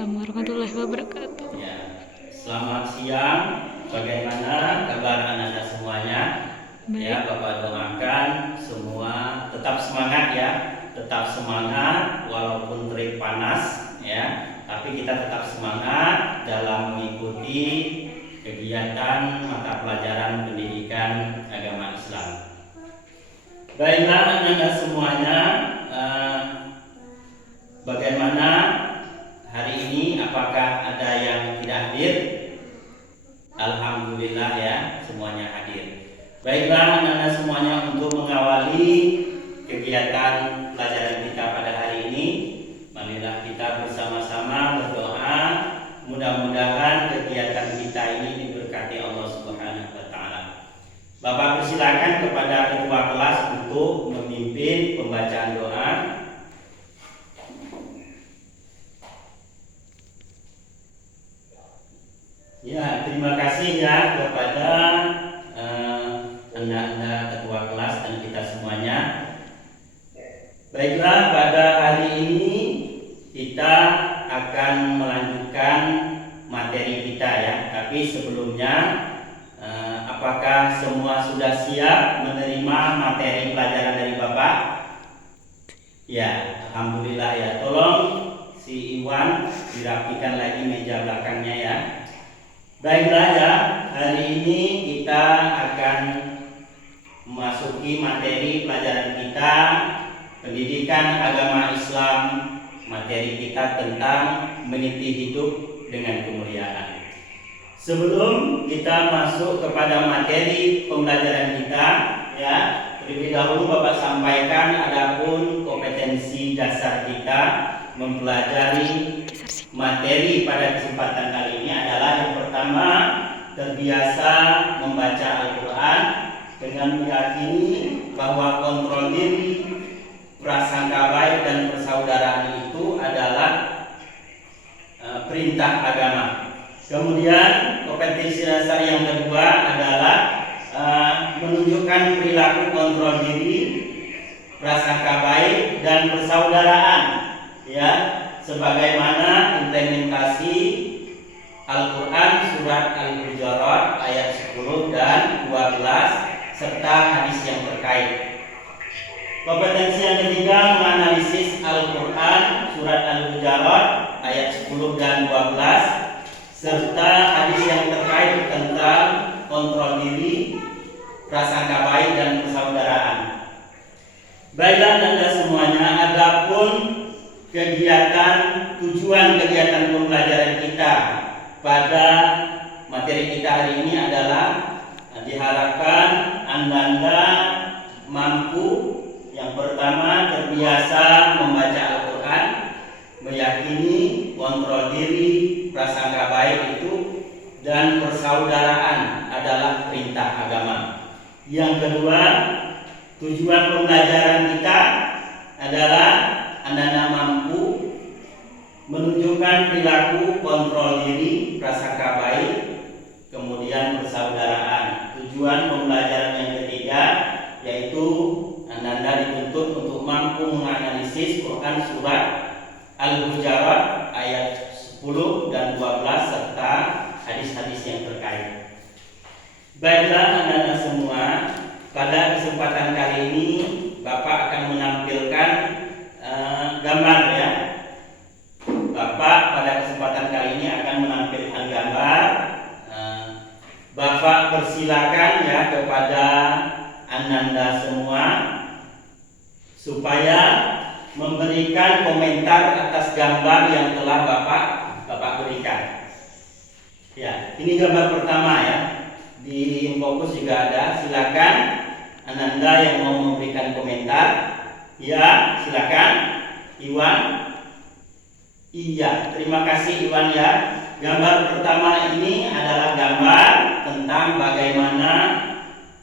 Waalaikumsalam warahmatullahi wabarakatuh. Ya, selamat siang. Bagaimana kabar anak-anak semuanya? Ya, Baik. Bapak doakan semua tetap semangat ya, tetap semangat walaupun terik panas ya. Tapi kita tetap semangat dalam mengikuti kegiatan mata pelajaran pendidikan agama Islam. Baiklah anak-anak semuanya, bagaimana hari ini? Apakah ada yang tidak hadir? Alhamdulillah ya, semuanya hadir. Baiklah anak-anak semuanya, untuk mengawali kegiatan pelajaran kita pada hari ini, marilah kita bersama-sama berdoa. Mudah-mudahan kegiatan kita ini diberkati Allah Subhanahu wa taala. Bapak persilakan kepada ketua kelas untuk memimpin pembacaan doa. Ya, terima kasih ya kepada anak-anak ketua kelas dan kita semuanya. Baiklah, pada hari ini kita akan melanjutkan materi kita ya. Tapi sebelumnya, apakah semua sudah siap menerima materi pelajaran dari Bapak? Ya, alhamdulillah ya. Tolong si Iwan dirapikan lagi meja belakangnya ya. Baiklah ya, hari ini kita akan memasuki materi pelajaran kita, pendidikan agama Islam. Materi kita tentang meniti hidup dengan kemuliaan. Sebelum kita masuk kepada materi pembelajaran kita ya, terlebih dahulu Bapak sampaikan adapun kompetensi dasar kita mempelajari materi pada kesempatan kali ini adalah yang pertama, terbiasa membaca Al-Quran dengan meyakini bahwa kontrol diri, prasangka baik dan persaudaraan itu adalah perintah agama. Kemudian kompetensi dasar yang kedua adalah menunjukkan perilaku kontrol diri, prasangka baik dan persaudaraan ya, sebagaimana implementasi Al-Quran surat Al-Hujurat ayat 10 dan 12 serta hadis yang terkait. Kompetensi yang ketiga, menganalisis Al-Quran surat Al-Hujurat ayat 10 dan 12 serta hadis yang terkait tentang kontrol diri, prasangka baik dan persaudaraan. Baiklah Anda semuanya, adapun tujuan kegiatan pembelajaran kita pada materi kita hari ini adalah diharapkan Anda mampu yang pertama terbiasa membaca Al-Quran, meyakini kontrol diri, prasangka baik itu dan persaudaraan adalah perintah agama. Yang kedua, tujuan pembelajaran kita adalah Anda mampu menunjukkan perilaku kontrol diri, prasangka baik, kemudian persaudaraan. Tujuan pembelajaran yang ketiga yaitu Anda dituntut untuk mampu menganalisis Quran surat Al-Hujurat ayat 10 dan 12 serta hadis-hadis yang terkait. Baiklah anak-anak semua, pada kesempatan kali ini Bapak akan menampilkan gambar ya. Bapak pada kesempatan kali ini akan menampilkan gambar. Bapak persilakan ya kepada Ananda semua supaya memberikan komentar atas gambar yang telah Bapak berikan. Ya, ini gambar pertama ya. Di fokus juga ada. Silakan Ananda yang mau memberikan komentar. Ya, silakan Iwan. Iya, terima kasih Iwan ya. Gambar pertama ini adalah gambar tentang bagaimana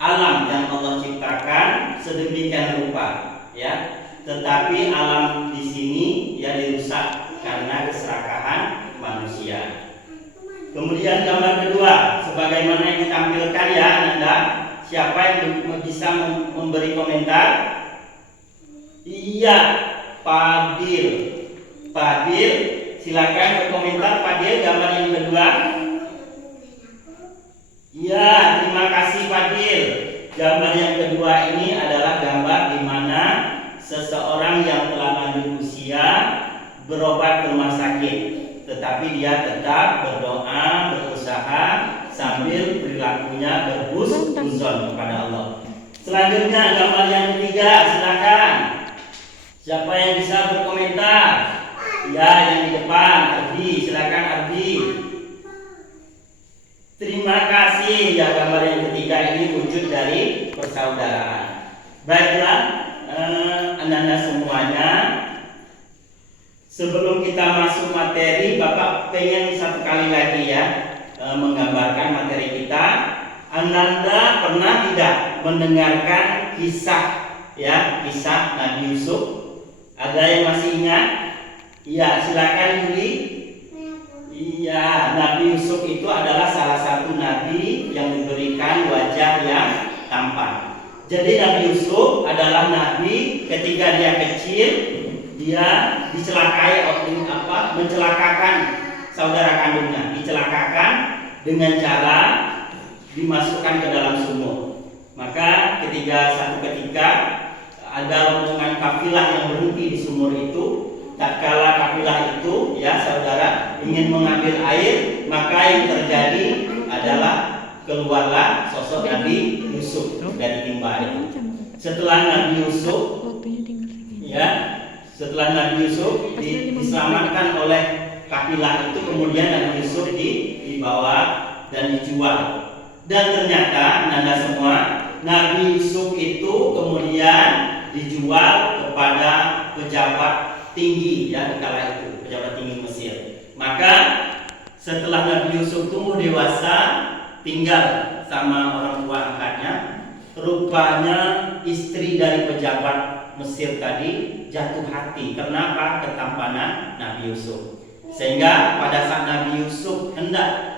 alam yang Allah ciptakan sedemikian rupa ya. Tetapi alam di sini ya dirusak karena keserakahan manusia. Kemudian gambar kedua, sebagaimana yang ditampilkan ya Anda. Siapa yang bisa memberi komentar? Iya, Fadil. Silakan berkomentar Fadil gambar yang kedua. Ya, terima kasih Fadil. Gambar yang kedua ini adalah gambar di mana seseorang yang telah lanjut usia berobat ke rumah sakit, tetapi dia tetap berdoa, berusaha sambil perilakunya berhusnuzon kepada Allah. Selanjutnya gambar yang ketiga, silakan. Siapa yang bisa berkomentar? Ya, yang di depan, Ardi, silakan Ardi. Terima kasih. Ya, gambar yang ketiga ini wujud dari persaudaraan. Baiklah, anak-anak semuanya, sebelum kita masuk materi, Bapak pengen satu kali lagi ya menggambarkan materi kita. Anda pernah tidak mendengarkan kisah Nabi Yusuf? Ada yang masih ingat? Iya, silakan Yuli. Iya, Nabi Yusuf itu adalah salah satu nabi yang diberikan wajah yang tampan. Jadi Nabi Yusuf adalah nabi ketika dia kecil, dia mencelakakan saudara kandungnya, dicelakakan dengan cara dimasukkan ke dalam sumur. Maka suatu ketika ada rombongan kafilah yang berhenti di sumur itu. Tatkala kafilah itu saudara ingin mengambil air, maka yang terjadi adalah keluarlah sosok Nabi Yusuf dari timba itu. Setelah Nabi Yusuf diselamatkan oleh kafilah itu, kemudian Nabi Yusuf dibawa dan dijual. Dan ternyata Anda semua, Nabi Yusuf itu kemudian dijual kepada pejabat tinggi di kala itu, pejabat tinggi Mesir. Maka setelah Nabi Yusuf tumbuh dewasa, tinggal sama orang tua angkatnya, rupanya istri dari pejabat Mesir tadi jatuh hati. Kenapa? Ketampanan Nabi Yusuf. Sehingga pada saat Nabi Yusuf hendak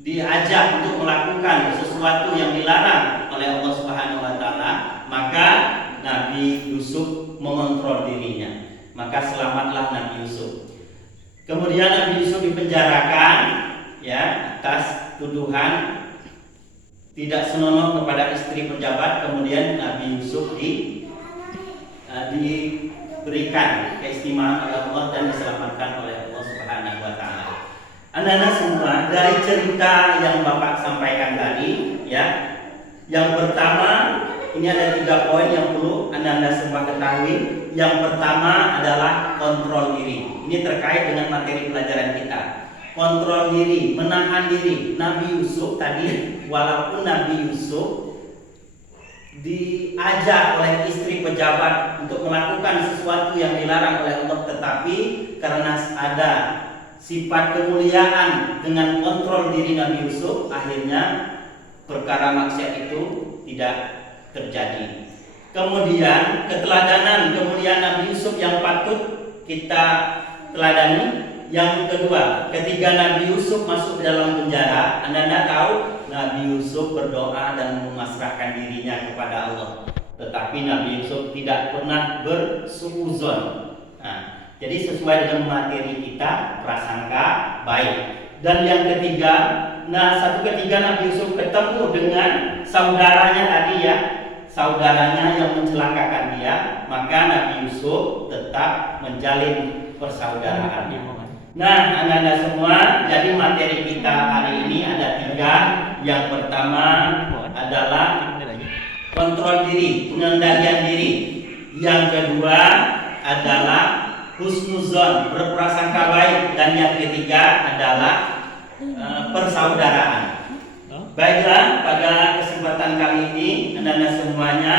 diajak untuk melakukan sesuatu yang dilarang oleh Allah Subhanahu wa taala, maka Nabi Yusuf mengontrol dirinya. Maka selamatlah Nabi Yusuf. Kemudian Nabi Yusuf dipenjarakan atas tuduhan tidak senonoh kepada istri pejabat. Kemudian Nabi Yusuf diberikan keistimewaan oleh Allah dan diselamatkan oleh Allah Subhanahu wa taala. Anak-anak semua, dari cerita yang Bapak sampaikan tadi yang pertama, ini ada 3 poin yang perlu Anda semua ketahui. Yang pertama adalah kontrol diri. Ini terkait dengan materi pelajaran kita. Kontrol diri, menahan diri. Nabi Yusuf tadi, walaupun Nabi Yusuf diajak oleh istri pejabat untuk melakukan sesuatu yang dilarang oleh Allah, tetapi karena ada sifat kemuliaan dengan kontrol diri Nabi Yusuf, akhirnya perkara maksiat itu tidak terjadi. Kemudian keteladanan kemuliaan Nabi Yusuf yang patut kita teladani. Yang kedua, ketika Nabi Yusuf masuk dalam penjara, Anda tahu Nabi Yusuf berdoa dan memasrahkan dirinya kepada Allah. Tetapi Nabi Yusuf tidak pernah bersuuzon. Jadi sesuai dengan materi kita, prasangka baik. Dan yang ketiga, satu ketika Nabi Yusuf ketemu dengan saudaranya tadi saudaranya yang mencelakakan dia, maka Nabi Yusuf tetap menjalin persaudaraannya. Nah, anak-anak semua, jadi materi kita hari ini ada 3. Yang pertama adalah kontrol diri, pengendalian diri. Yang kedua adalah husnuzon, berprasangka baik. Dan yang ketiga adalah persaudaraan. Baiklah, pada kesempatan kali ini anak-anak semuanya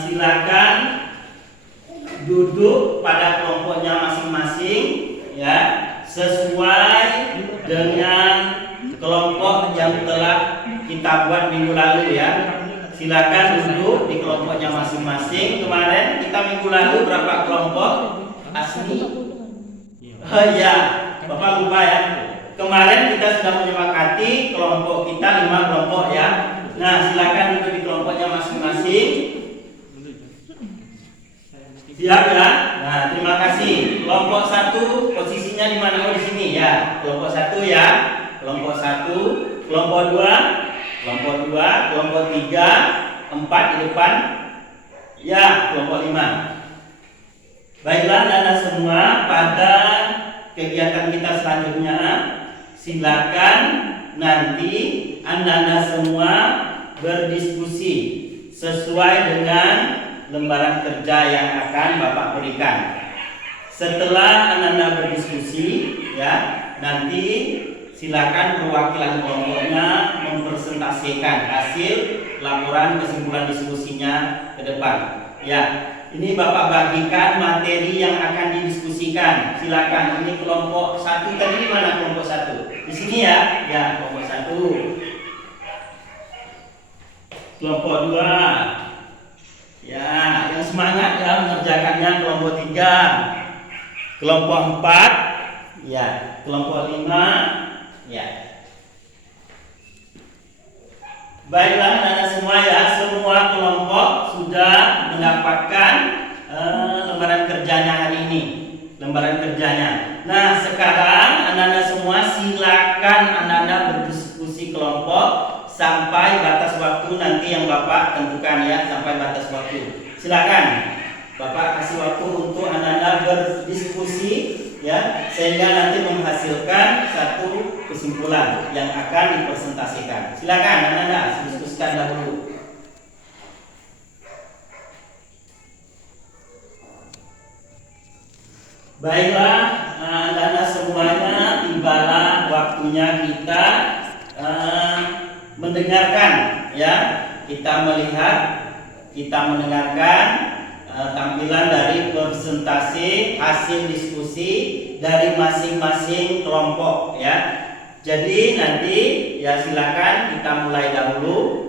silakan duduk pada kelompoknya masing-masing sesuai dengan kelompok yang telah kita buat minggu lalu Silakan duduk di kelompoknya masing-masing. Kemarin kita minggu lalu berapa kelompok? Asmi? Oh iya, Bapak lupa Kemarin kita sudah menyepakati kelompok kita 5 kelompok Nah, silakan duduk di kelompoknya masing-masing. Siap Nah, terima kasih. Kelompok Kelompok 1 posisinya di mana? Oh, di sini ya. Kelompok 1 ya. Kelompok 1, kelompok 2, kelompok 2, kelompok 3, 4 di depan. Ya, kelompok 5. Baiklah anak-anak semua, pada kegiatan kita selanjutnya silakan nanti anak-anak semua berdiskusi sesuai dengan lembaran kerja yang akan Bapak berikan. Setelah anak-anak berdiskusi, ya, nanti silakan perwakilan kelompoknya mempresentasikan hasil laporan kesimpulan diskusinya ke depan. Ya, ini Bapak bagikan materi yang akan didiskusikan. Silakan. Ini kelompok 1 tadi di mana kelompok 1? Di sini ya. Ya, kelompok 1. Kelompok 2. Ya, yang semangat ya mengerjakannya kelompok 3. Kelompok 4. Ya, kelompok 5. Ya. Baiklah anak-anak semua ya, semua kelompok sudah mendapatkan lembaran kerjanya hari ini. Lembaran kerjanya. Nah, sekarang anak-anak semua silakan anak-anak berdiskusi kelompok sampai batas waktu nanti yang Bapak tentukan ya, sampai batas waktu. Silakan. Bapak kasih waktu untuk anak-anak berdiskusi ya, sehingga nanti menghasilkan satu kesimpulan yang akan dipresentasikan. Silakan anak-anak diskusikan dahulu. Baiklah anak-anak semuanya, tibalah waktunya kita mendengarkan ya, kita melihat, kita mendengarkan tampilan dari presentasi hasil diskusi dari masing-masing kelompok ya. Jadi nanti ya silakan kita mulai dahulu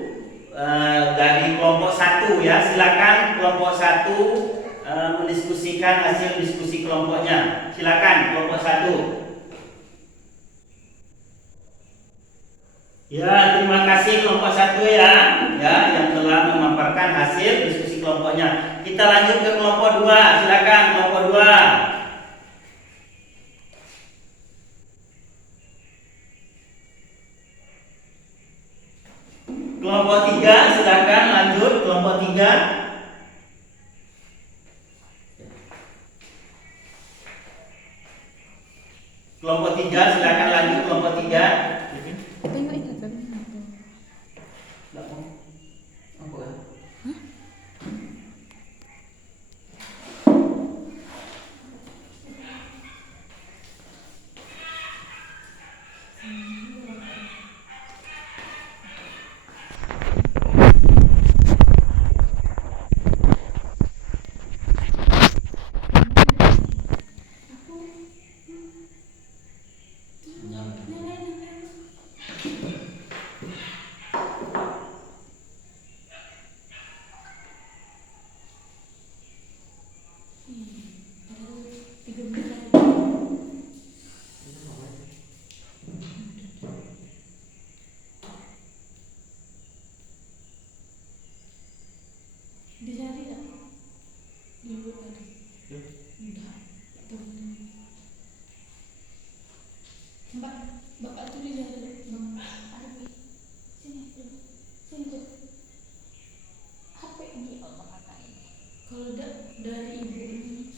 dari kelompok 1 ya. Silakan kelompok 1 mendiskusikan hasil diskusi kelompoknya. Silakan kelompok 1. Ya, terima kasih kelompok 1 ya, yang telah memaparkan hasil diskusi kelompoknya. Kita lanjut ke kelompok 2. Silakan kelompok 2. Kelompok 3, silakan lanjut kelompok 3. Kelompok 3, silakan lanjut kelompok 3. Dicari nggak? Dulu tadi. Enggak. Mbak, bapak tuh dicari. Bang, Arbi. Sini tuh. Sini tuh. HP ini Allah pakai. Kalau dari ibu ini.